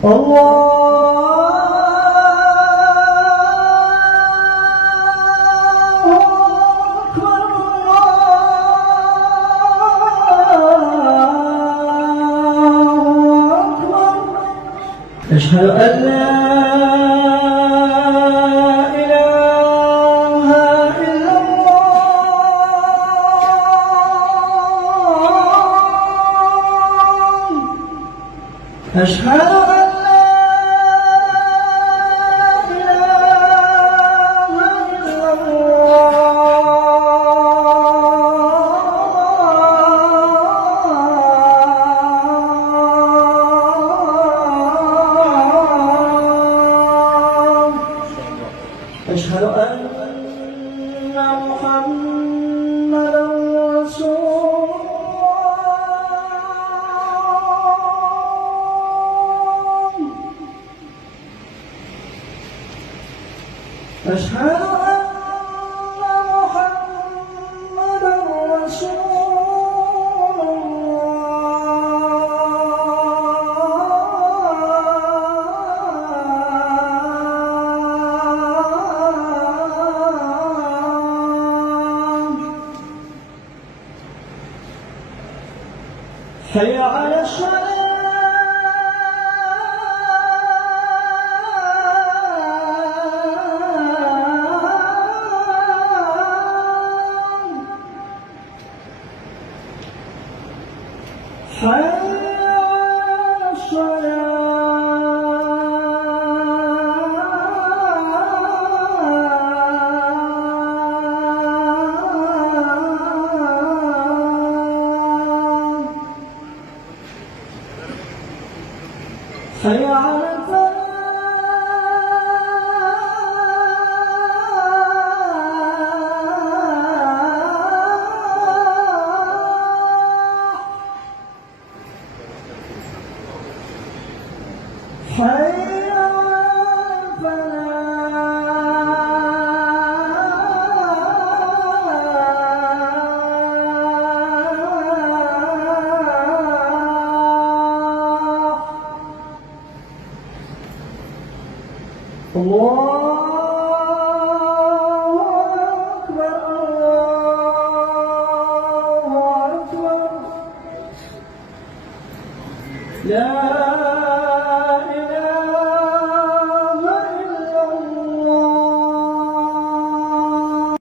أشهد أن لا إله إلا الله. أشهد أن لا إله إلا الله. أشهد أن محمدًا رسول الله. أشهد أن محمدًا رسول الله. حي على الصلاة. حي على الصلاة. حي على الفلاح. حي على الفلاح. الله أكبر الله أكبر. لا